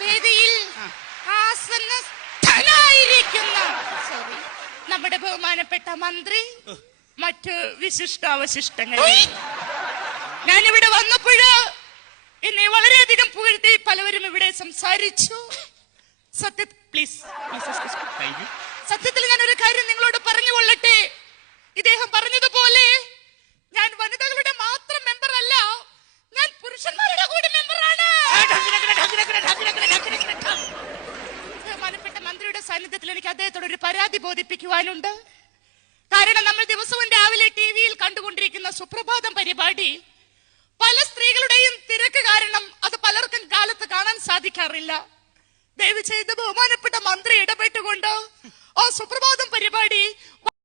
വേദിയിൽ ആസന്നസ്ഥനായിരിക്കുന്ന നമ്മുടെ ബഹുമാനപ്പെട്ട മന്ത്രി, മറ്റ് വിശിഷ്ടാവശിഷ്ടങ്ങൾ. ഞാനിവിടെ വന്നപ്പോഴ് എന്നെ വളരെയധികം പുകഴ്ത്തി പലവരും ഇവിടെ സംസാരിച്ചു. സത്യത്തിൽ ഞാൻ ഒരു കാര്യം നിങ്ങളോട് പറഞ്ഞുകൊള്ളട്ടെ. ഇദ്ദേഹം പറഞ്ഞതുപോലെ ഞാൻ വനിതകളുടെ മാത്രം മെമ്പർ അല്ല, ഞാൻ പുരുഷന്മാരുടെ കൂടി മെമ്പറാണ്. ബഹുമാനപ്പെട്ട മന്ത്രിയുടെ സാന്നിധ്യത്തിൽ എനിക്ക് അദ്ദേഹത്തോട് ഒരു പരാതി ബോധിപ്പിക്കുവാനുണ്ട്. കാരണം നമ്മൾ ദിവസവും രാവിലെ ടിവിയിൽ കണ്ടുകൊണ്ടിരിക്കുന്ന സുപ്രഭാതം പരിപാടി പല സ്ത്രീകളുടെയും തിരക്ക് കാരണം അത് പലർക്കും കാലത്ത് കാണാൻ സാധിക്കാറില്ല. ദയവ് ചെയ്ത് ബഹുമാനപ്പെട്ട മന്ത്രി ഇടപെട്ടുകൊണ്ട് ആ സുപ്രഭാതം പരിപാടി